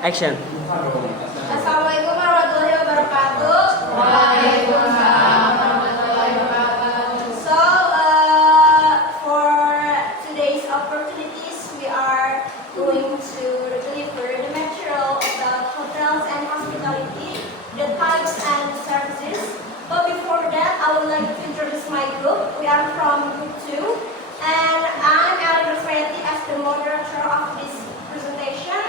Action. Assalamualaikum warahmatullahi wabarakatuh. Waalaikumsalam warahmatullahi wabarakatuh. So, for today's opportunities, we are going to deliver the material about hotels and hospitality, the types and services. But before that, I would like to introduce my group. We are from Group 2, and I'm Alex Rosmayati as the moderator of this presentation,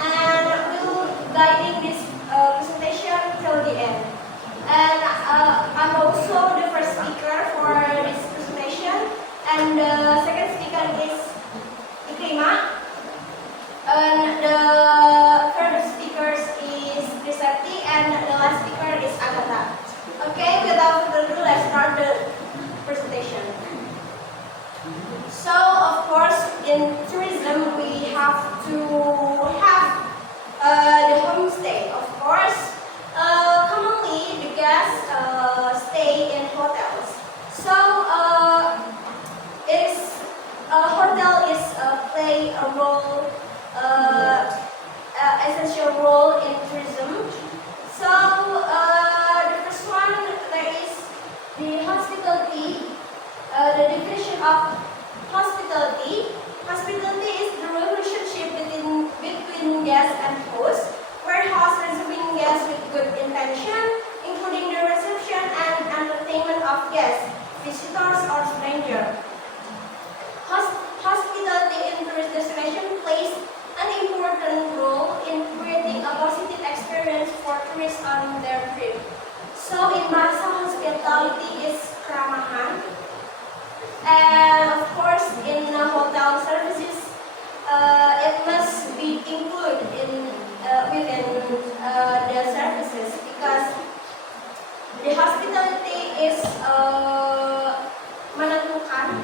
and will guiding this presentation till the end. And I'm also the first speaker for this presentation, and the second speaker is Ikrima, and the third speaker is Trisepti, and the last speaker is Agatha. Okay, without further ado, let's start the presentation. So, of course, in tourism, we have to have the homestay. Of course, commonly the guests stay in hotels. So, hotel is play a role, essential role in tourism. So, the first one, there is the hospitality. The definition of hospitality. Hospitality is the relationship between guest and host, where host receiving guests with good intention, including the reception and entertainment of guests, visitors, or strangers. Hospitality in tourist destination plays an important role in creating a positive experience for tourists on their trip. So, in bahasa hospitality is keramahan. And of course, in hotel services, it must be included within the services, because the hospitality is menentukan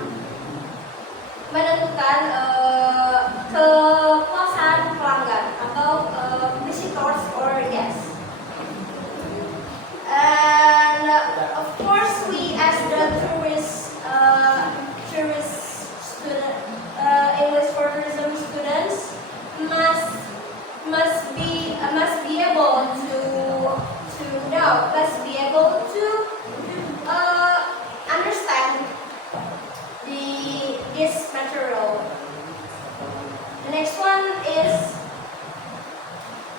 kepuasan pelanggan atau visitors or guests. And of course, we as the tourist student, English for tourism students, must be able to understand this material. The next one is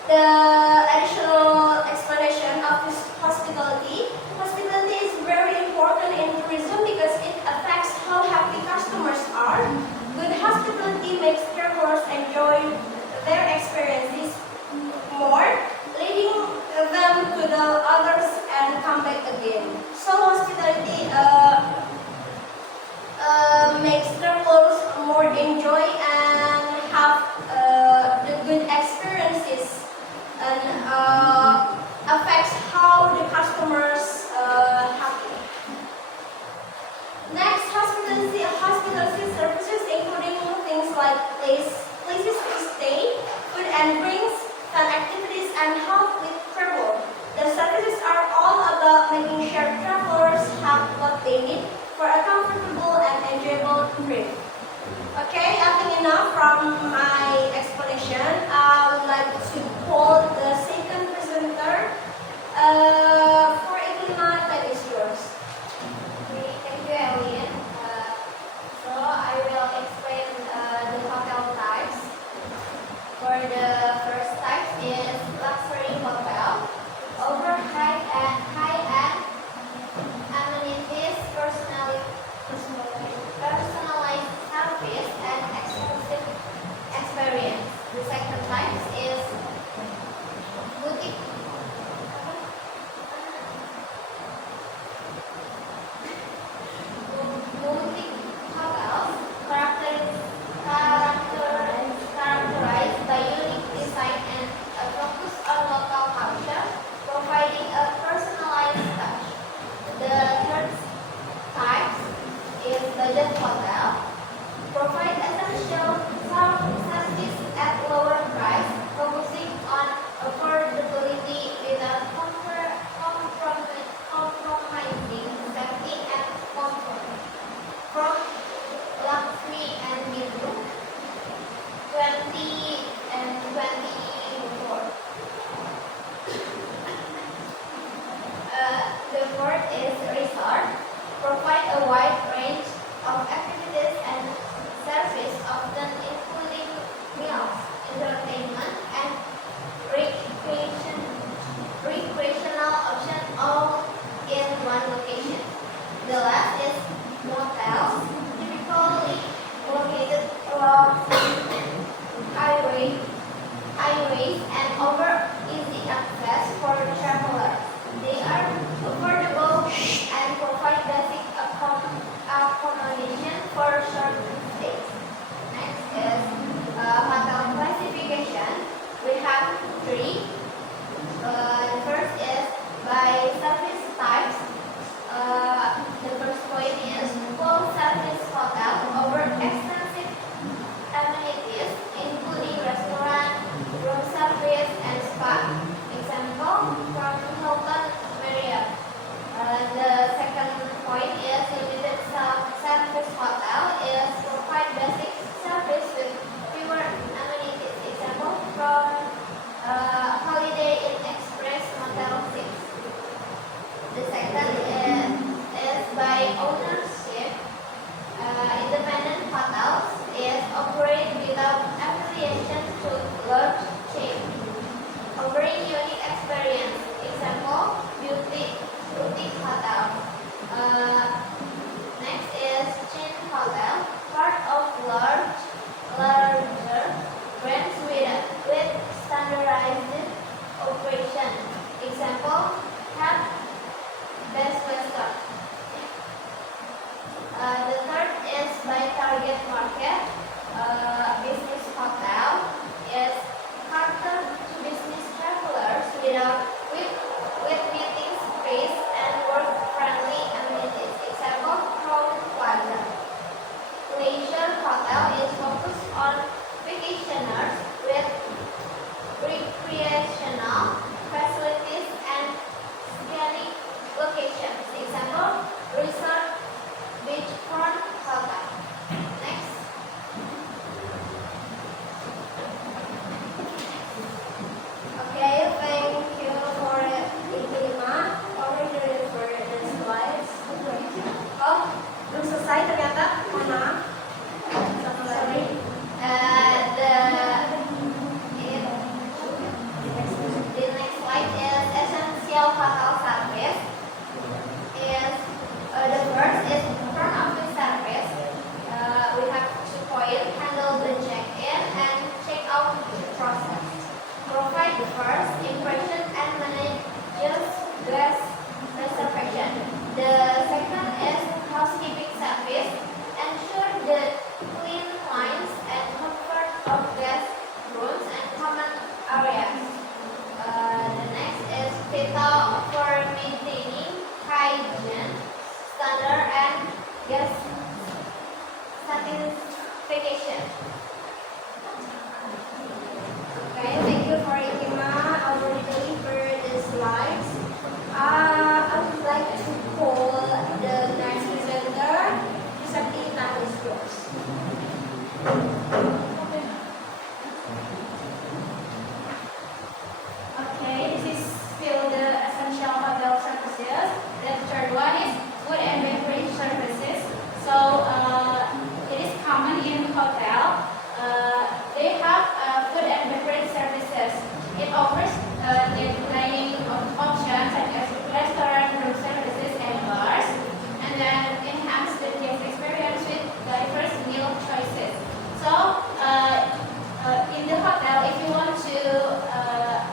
the additional explanation of this hospitality. Hospitality is very important in tourism because it affects how happy customers are. Good hospitality makes travelers enjoy their experiences more, leading them to the others and come back again. So hospitality makes travelers more enjoy and have the good experiences, and affects how the customers happy. Next, hospitality services, including things like places to stay, food and drinks, fun activities, and help with travel. The services are all about making sure travelers have what they need for a comfortable and enjoyable trip. Okay, I think enough from my explanation. I would like to call the second presenter. For Iklima, that is yours. Okay, thank you, Elliot. So I will explain the hotel types. For the first type is luxury hotel, overhyped and high-end amenities, personalized service, and exclusive experience. The second type is boutique. Boutique hotels characterized by unique design and a focus on local culture, providing a personalized touch. The third type is budget hotel, provide essential services at lower price, space and over easy access for travelers. They are affordable and provide basic accommodation for short stays. Next is hotel classification. We have three. The first is by service types. The first point is full service hotel over extensive amenities, including restaurant, room service, and spa. Example from Hilton Marriott. The second point is limited service hotel is provide basic service with fewer amenities. Example from Holiday Inn Express Motel 6. The second is by ownership. Independent hotels is operate without affiliation to large chain, offering unique experience. Example, boutique hotel. Next is chain hotel, part of larger brands with standardized operation. Example, have Best Western. The third is by target market. Business hotel is catered to business travelers with meeting space and work-friendly amenities. Example, Crown Plaza. Leisure hotel is focused on vacationers with recreational facilities and scenic locations. Example, resort beachfront hotel. Next. Okay, thank you for Iklima. Already refer the slides. Oh, belum selesai ternyata. Mohon maaf. Satu lagi. The next slide is essential hotel service. The first is front office service. We have 2 points: handle the check-in and check-out process. Provide the first impression and manage guest reservation. The second is housekeeping service. Ensure the clean lines and comfort of guest rooms and common areas. The next is vital for maintaining hygiene standard and guest satisfaction. Okay, thank you for Ikima. I already delivered the slides. I would like to call the next presenter. Sakti, time is yours. Okay, this is still the essential hotel services. The third one is food and beverage services. So it is common in hotel. They have food and beverage services. It offers the dining options such as restaurant, room services, and bars, and then enhance the guest experience with diverse meal choices. So in the hotel, if you want to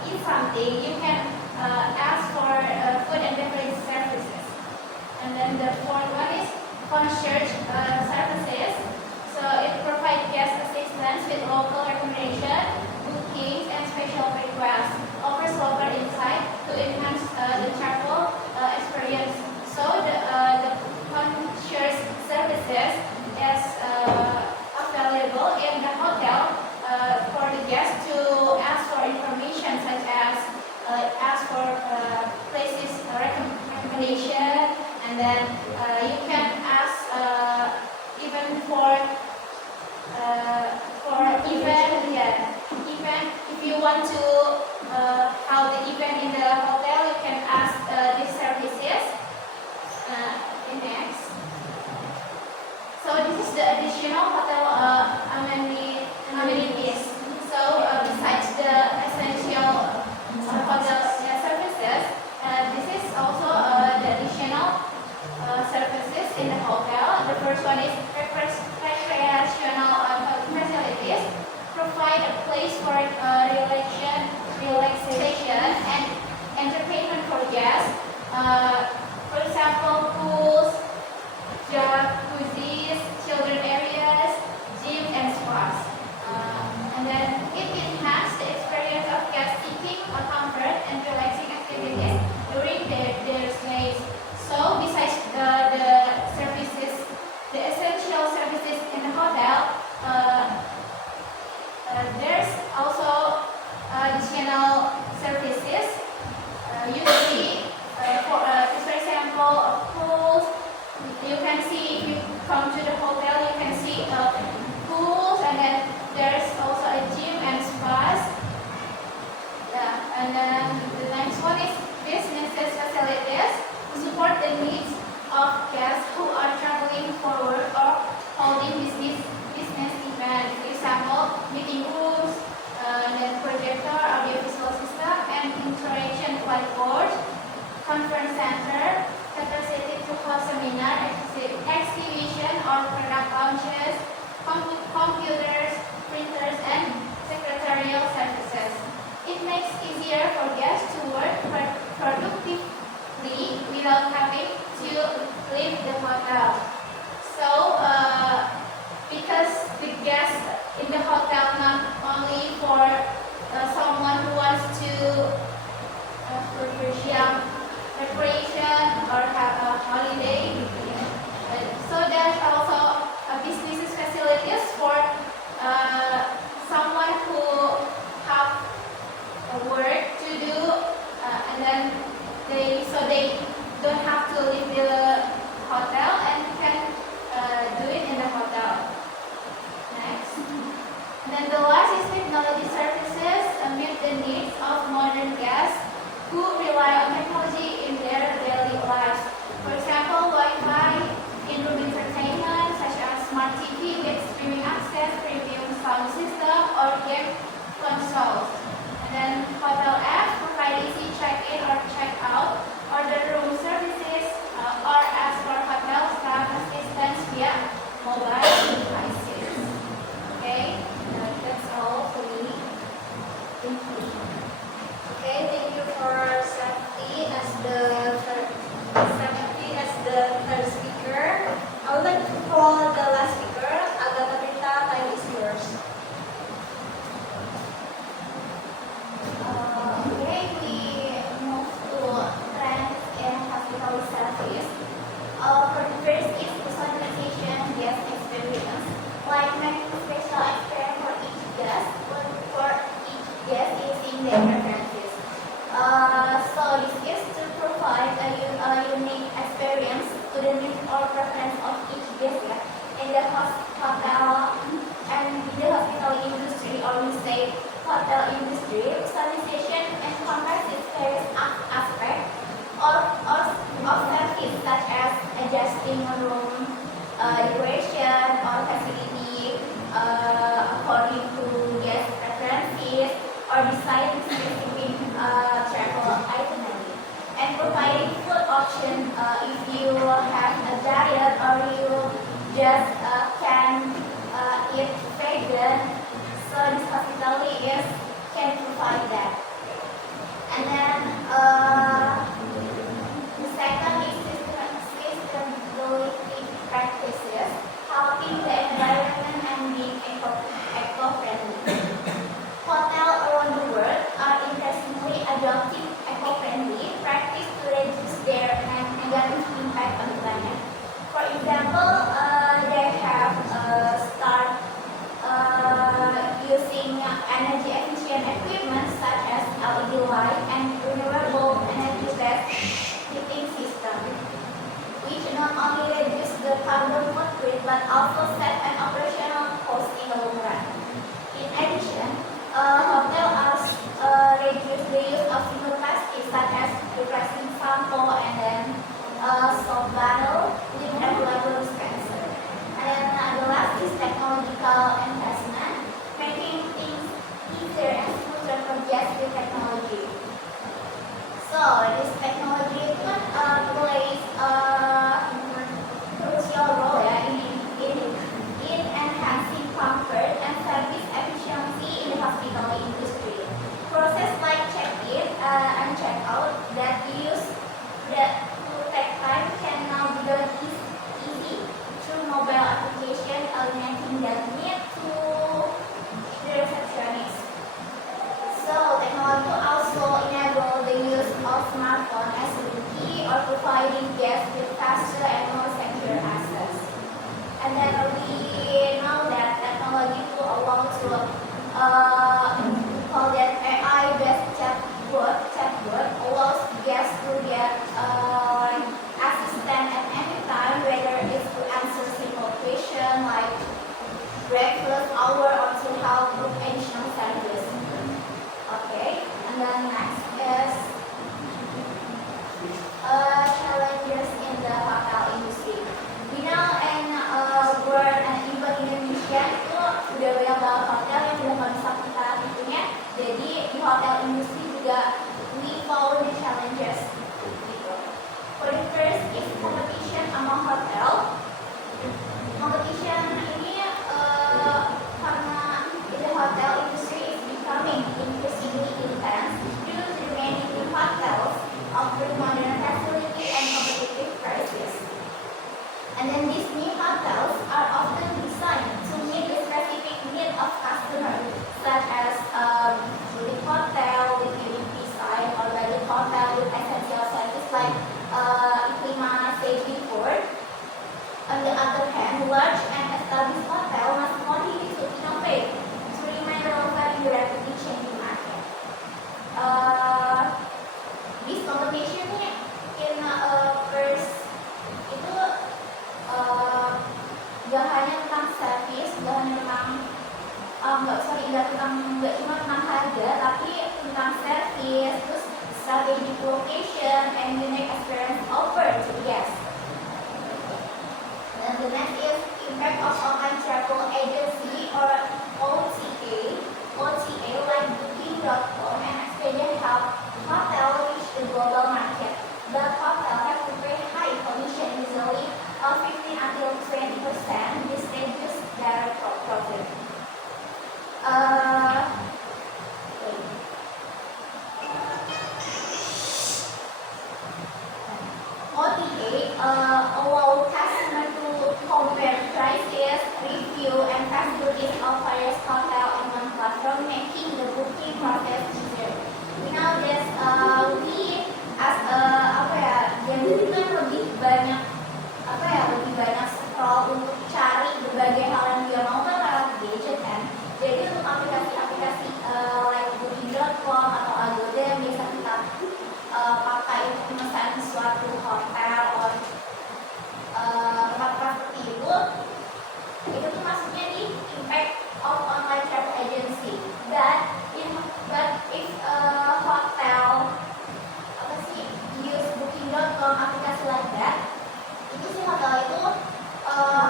eat something, you can ask for food and beverage services. And then the fourth one is concierge services. So it provides guest assistance with local recommendation, bookings, and special requests. Offers local insight to enhance the travel experience. So the concierge services is available in the hotel for the guests to ask for information such as ask for places recommendation, and then you can ask even for event. Event. If you want to have the event in the hotel, you can ask these services. Next. So this is the additional hotel amenities. So besides the essential hotel services, this is also the additional services in the hotel. The first one is recreational facilities. Provide a place for relaxation services. Usually, for example, pools. You can see if you come to the hotel, you can see pools, and then there's also a gym and spas. Yeah, and then the next one is businesses facilities to support the needs of guests who are traveling for work or holding business events. For example, meeting rooms, and then projector, audiovisual system, and interaction whiteboard, conference center, capacity to host seminar, exhibition or product launches, computers, printers, and secretarial services. It makes easier for guests to work productively without having to leave the hotel. So, because the guests in the hotel not only for someone who wants to recreation or have a holiday. So there's also business facilities for someone who have a work to do, and then they don't have to leave the hotel and can do it in the hotel. Next. And then the last is technology services meet the needs of modern guests who rely on technology in their daily lives. For example, Wi-Fi, in-room entertainment such as smart TV with streaming access, premium sound system, or game consoles. And then hotel apps provide easy check-in or check-out, order room services, or ask for hotel staff assistance via mobile devices. Okay, that's all for me. Thank you. Okay, thank you for Safety as the third speaker. I would like to call the last speaker, Agatha Prita. Time is yours. Okay, we move to trends in hospitality service. For the first is personalization guest experience, like making special experience for each guest using their preferences. So this is to provide a unique experience to the needs or preference of each guest. In the hotel and in the hospitality industry, or we say hotel industry, personalization encompasses various aspects of service such as adjusting room decoration or facility according to guest preferences, or deciding specific travel itinerary, and providing food option if you have a diet or you just can eat vegan. So this hospitality can provide that. And then the second is sustainability practices, helping the environment and being eco-friendly. Hotels around the world are increasingly adopting eco-friendly practice to reduce their negative impact on the planet. For example, they have start using energy efficient equipment such as LED light and renewable energy-based heating system, which not only reduce the carbon footprint but also save an operational cost in the long run. In addition, hotels reduce the use of single plastic such as replacing sampo and then soap bottle with available dispenser. And then the last is technological investment, making things easier and smoother for guests with technology. So this technology plays a crucial role in next is challenges in the hotel industry. We know in world and even Indonesia itu udah banyak banget hotel yang udah nggak bisa kita hitungnya. Jadi di hotel industri juga we follow the challenges gitu. For the first is competition among hotel. Competition ini karena the hotel industry is becoming increasingly intense due to the many new hotels offering modern facility and competitive prices. And then these new hotels are often designed to meet the specific needs of customers, such as boutique hotel with unique design or budget hotel with essential services like Iklima Safety Ford. On the other hand, large and established hotel must continue to innovate to remain relevant in the rapidly changing market. This competition in first itu gak hanya tentang service, gak hanya tentang nggak cuma tentang harga, tapi tentang service, terus strategic location and unique experience offered to guests. And the next is impact of online travel agency or OTA like Booking.com and Expedia help hotel reach the global market. But hotel have to pay high commission, usually 15 until 20%. This reduces their profit. OTA allow customer to compare prices, review, and facilities of various hotel in one platform, making the booking process easier. We know this we as jadi itu kan lebih banyak lebih banyak scroll untuk cari berbagai hal yang dia mau kan lewat gadget kan. Jadi untuk aplikasi-aplikasi like Booking.com atau Agoda yang biasa kita pakai untuk memesan suatu hotel atau tempat-tempat seperti itu tuh maksudnya di impact of online travel agency. But if hotel use Booking.com aplikasi like that, itu si hotel itu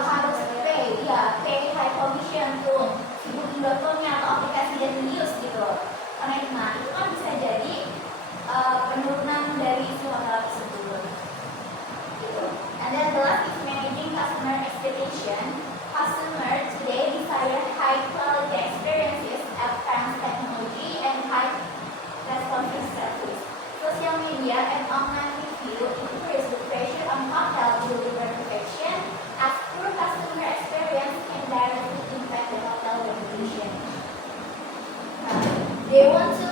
harus pay high commission tuh si Booking.com-nya atau aplikasi yang di-use gitu. Karena itu kan bisa jadi penurunan dari si hotel tersebut gitu. And then the last is managing customer expectation. Customer today desire high quality experiences, advanced technology, and high responsive service. Social media and online review increase the pressure on hotel to deliver perfection, as poor customer experience can directly impact the hotel reputation. They want to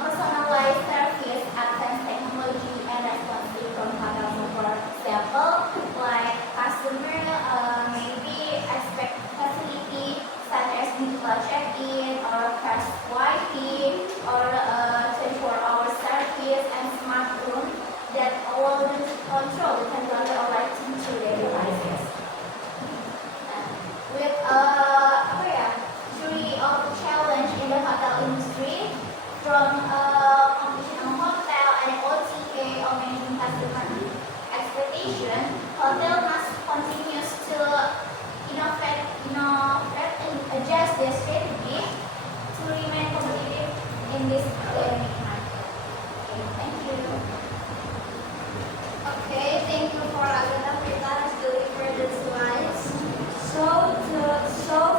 personalize service, advanced technology, and responsive from hotel. For example, like customer maybe expect facility such as digital check-in or fast Wi-Fi or 24-hour service and smart room that allow them to control the temperature or lighting through their devices. With jury of challenge in the hotel industry from competition on hotel and OTA or managing customer expectation, hotel must continue to innovate and adjust their strategy to remain competitive in this dynamic market. Okay, thank you. Okay, thank you for Agatha Prita to deliver the slides. So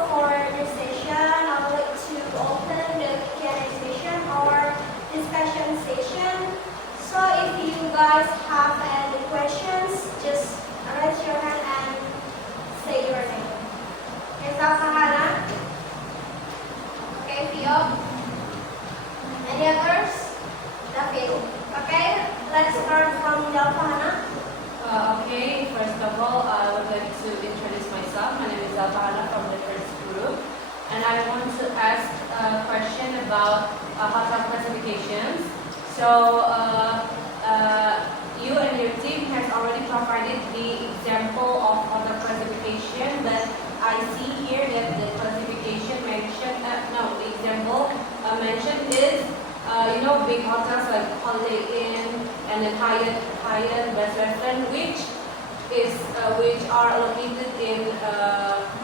for this session, I would like to open the Q&A session or discussion session. So if you guys have any questions, just raise your hand and say your name. Okay, Zafahana. Okay, Theo. Any others? David. Okay, let's start from Zafahana. Okay, first of all, I would like to introduce myself. My name is Zafahana from the first group, and I want to ask a question about hotel classifications. So, you and your team has already provided the example of hotel classification, but I see here that the classification mentioned, the example mentioned is big hotels like Holiday Inn and then Hyatt, Best Western, which are located in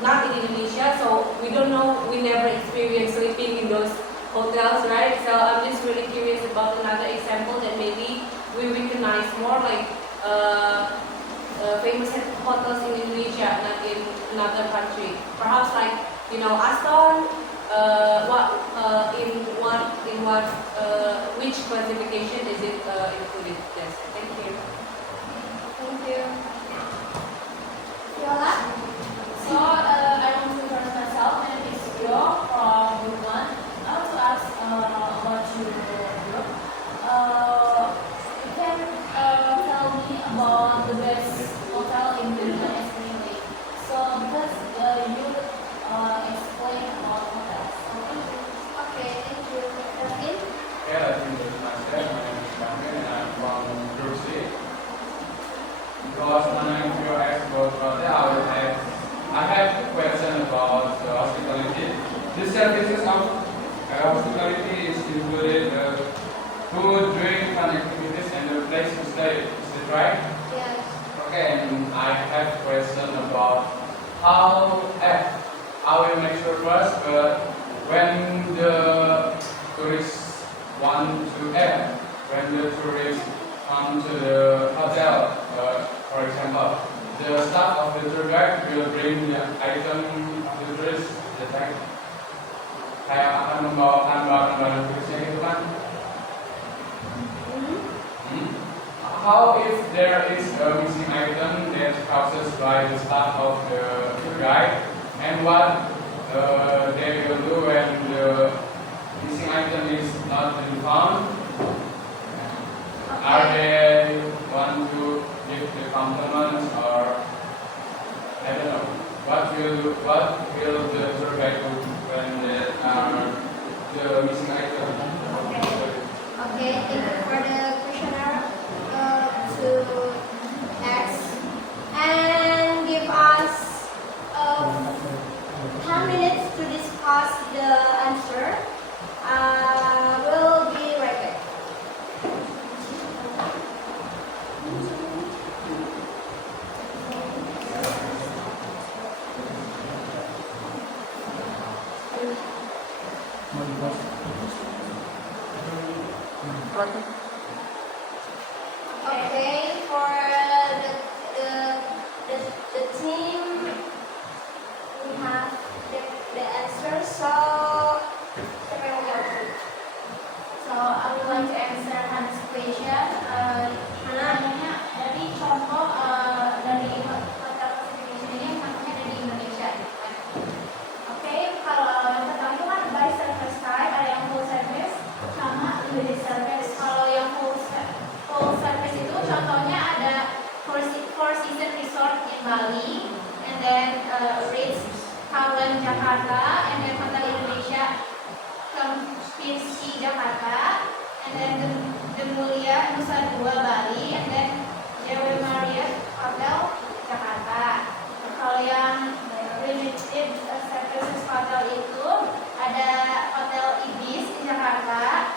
not in Indonesia, so we don't know. We never experienced sleeping in those hotels, right? So I'm just really curious about another example that maybe we recognize more, like famous hotels in Indonesia, not in another country. Perhaps like Aston. Which classification is it included? Yes, thank you. Thank you. Yola? So I want to introduce myself. My name is Yo from Group 1. I want to ask about you, Yo. You can tell me about the best hotel in Indonesia, especially. So because you explain about hotels. Okay, thank you. Davin? Yeah, I think that's myself. My name is Kamil and I'm from Group C. Because when you ask about hotel, I have a question about hospitality. This services of hospitality is included food, drink, fun activities, and the place to stay. Is it right? Yes. Okay, and I have a question about how I will make sure first, but when the tourists want to when the tourists come to the hotel, for example, the staff of the tour guide will bring the item of the tourist, the tag. Kayak akan membawakan barang-barang turisnya gitu kan? How if there is a missing item that caused by the staff of the tour guide, and what they will do when the missing item is not been found? Are they want to give the compliments, or I don't know? What will the tour guide do when there are the missing item? Okay, thank you for the questionnaire to ask and give us 10 minutes to discuss the answer. We'll be right back. Okay, for the team, we have the answer. So, siapa yang mau jawab? So I would like to answer Hannah's question. Hannahnya dari contoh dari hotel classification ini yang contohnya dari Indonesia. Oke, kalau yang pertama itu kan by service type, ada yang full service sama limited service. Kalau yang full service itu contohnya ada Four Season Resort in Bali, and then Ritz Carlton Jakarta, and then Hotel Indonesia Kempinski Jakarta, and then the Mulia Nusa Dua Bali, and then JW Marriott Hotel Jakarta. Kalau yang limited services hotel itu ada Hotel Ibis di Jakarta,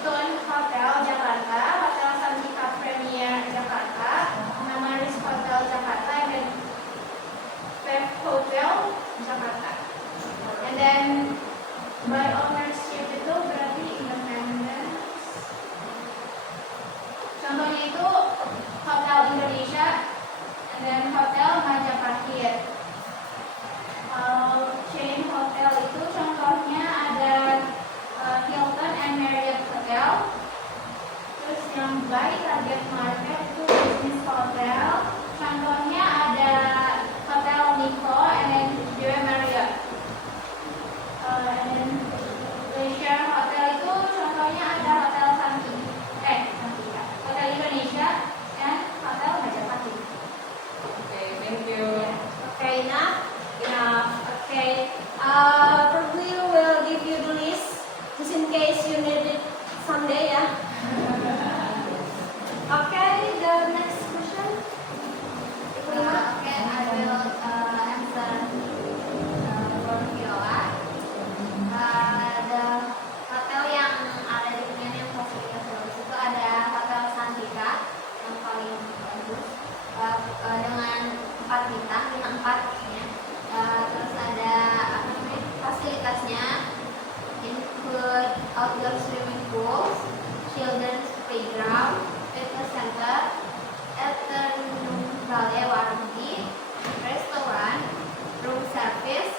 Tun Hotel Jakarta, Hotel Santika Premier Jakarta, Amaris Hotel Jakarta, dan Pep Hotel Jakarta. And then by ownership itu berarti independent. Contohnya itu Hotel Indonesia, and then Hotel Majapahit. Chain hotel itu contohnya ada Hilton and Marriott Hotel. Terus yang by target market itu business hotel. Contohnya ada Hotel Nico and then JW Marriott. And then leisure hotel itu contohnya ada Hotel Santika, Hotel Indonesia, dan Hotel Majapahit. Okay, thank you. Okay, enough? Enough. Okay. Probably we'll give you the list just in case you need it someday, yeah? Okay, the next question. Ibu Lima. schools, children's playground, fitness center, afternoon ballet warranty, restoran, room service,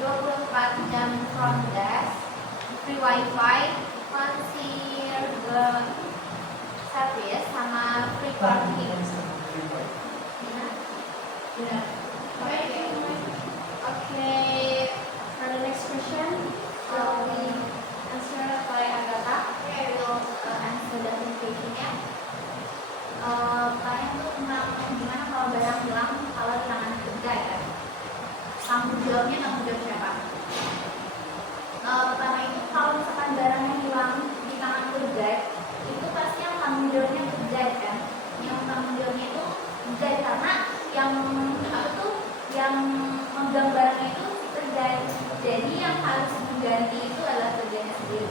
24 jam front desk, free wifi, concierge service, sama free parking. Benar. Okay, for the next question, we answer by Agatha. Okay, I will answer the question-nya. Kalian tuh gimana kalau barang hilang kalau di tangan kerja ya? Tanggung jawabnya tanggung jawab siapa? Pertama itu kalau misalkan barangnya hilang di tangan kerja, itu pasti yang tanggung jawabnya kerja kan? Yang tanggung jawabnya itu kerja karena yang apa tuh yang memegang barangnya itu kerja. Jadi yang harus mengganti itu adalah kerjanya sendiri.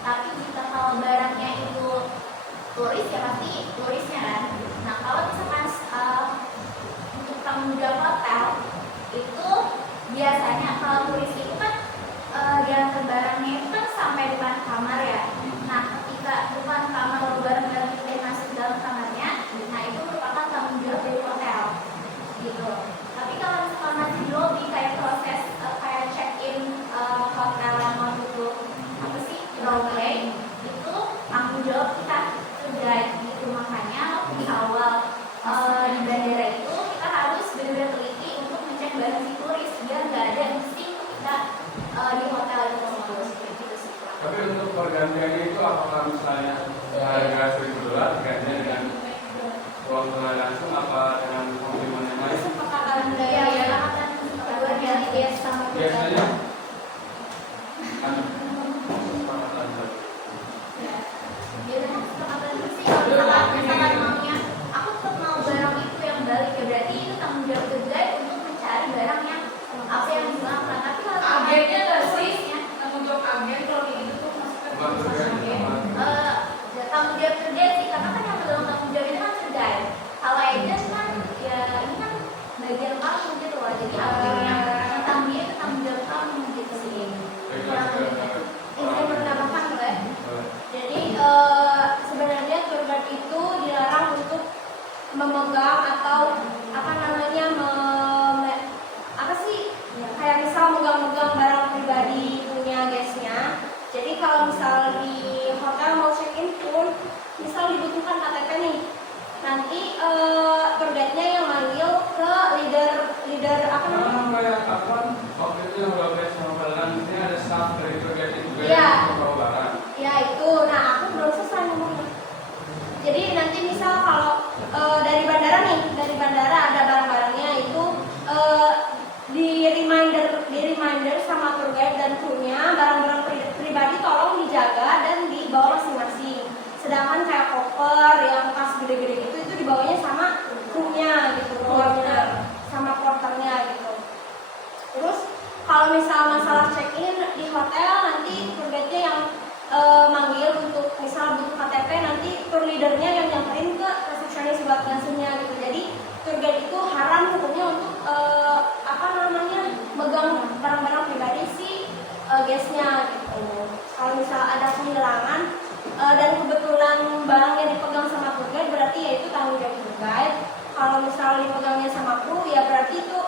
Tapi jika kalau barangnya itu turis ya pasti turisnya kan. Nah kalau misalkan untuk tanggung jawab hotel itu biasanya kalau turis itu kan diantar barangnya itu kan sampai depan kamar ya. Nah ketika depan kamar lalu barang-barang itu masuk dalam kamarnya, nah itu merupakan tanggung jawab dari hotel gitu. Tapi kalau misalkan masih di lobby kayak proses kayak check in hotel yang mau tutup apa sih role play itu tanggung jawab kita guide gitu. Makanya waktu di awal di bandara itu kita harus benar-benar teliti untuk ngecek barang si turis biar nggak ada missing kita di hotel itu terus gitu sih. Tapi untuk pergantiannya itu apakah misalnya harga $1.000 digantinya dengan uang tunai langsung apa dengan pengiriman yang lain? Kesepakatan Ya, dari akan kedua dari biasa sama Biasanya kan kesepakatan saja. biasanya kesepakatan itu sih kalau misalkan maunya aku tetap mau barang itu yang balik ya berarti itu tanggung jawab kerja untuk mencari barang yang apa yang hilang. Tapi kalau Agennya nggak sih? turisnya, Tanggung jawab agen kalau kayak gitu tuh masuknya Bukan kerja, tanggung jawab kerja sih karena kan yang dalam tanggung jawab itu kan kerja. Kalau agent kan ya ini kan bagian kamu gitu loh. Jadi akhirnya tanggung dia itu tanggung jawab kamu gitu sih. Kurang lebih. Ini menambahkan boleh. Jadi sebenarnya tour guide itu dilarang untuk memegang atau apa namanya apa sih kayak misal megang-megang barang pribadi punya guestnya. Jadi kalau misal di hotel mau check-in pun misal dibutuhkan KTP nih, nanti tour guide-nya yang manggil ke leader apa namanya? Karena kayak apa waktu itu yang berobat sama Balan ini ada staff dari Turkiye juga Iya. yang bawa barang. Ya itu, nah aku belum selesai ngomongnya. Jadi nanti misal kalau dari bandara ada barang-barangnya itu di reminder sama tour guide dan krunya barang-barang pribadi tolong dijaga dan dibawa masing-masing. Sedangkan kayak koper yang tas gede-gede itu dibawanya sama krunya gitu, porternya sama porternya gitu. Terus kalau misal masalah check-in di hotel nanti tour guide-nya yang manggil untuk misal butuh KTP, nanti tour leadernya yang nyamperin ke resepsionis buat ngasihnya gitu. Jadi tour guide itu haram hukumnya untuk apa namanya megang barang-barang pribadi si guestnya gitu. Kalau misal ada kehilangan dan kebetulan barangnya dipegang sama tour guide, berarti ya itu tanggung jawab tour guide. Kalau misal dipegangnya sama kru, ya berarti itu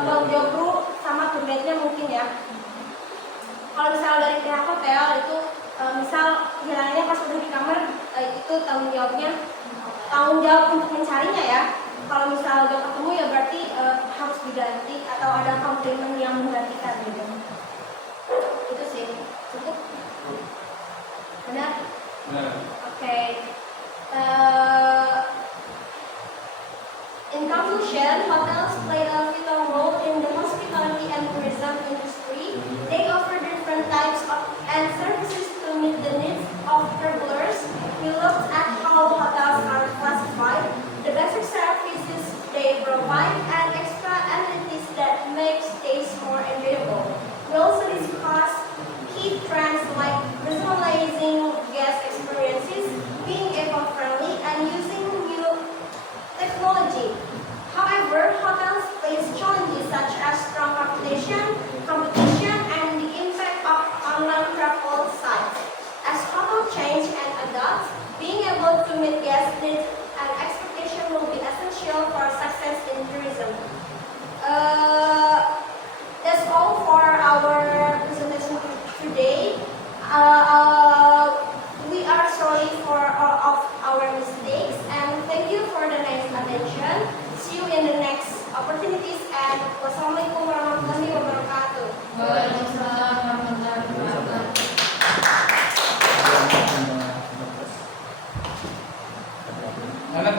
tanggung jawab kru sama tour guide-nya mungkin ya. Kalau misal dari pihak hotel itu misal hilangnya pas udah di kamar, itu tanggung jawab untuk mencarinya ya. Kalau misal gak ketemu ya berarti harus diganti atau ada komplimen yang menggantikan gitu. Itu sih cukup. Benar? Benar. Oke. In conclusion, hotels play a vital role in the hospitality and tourism industry. They offer different types of and services to meet the needs of travelers. We looked at how hotels are classified, the basic services they provide, and extra amenities that make stays more enjoyable. We also discussed key trends like personalizing guest experiences, being eco-friendly, and using new technology. However, hotels face challenges such as strong competition, and the impact of online travel sites. anak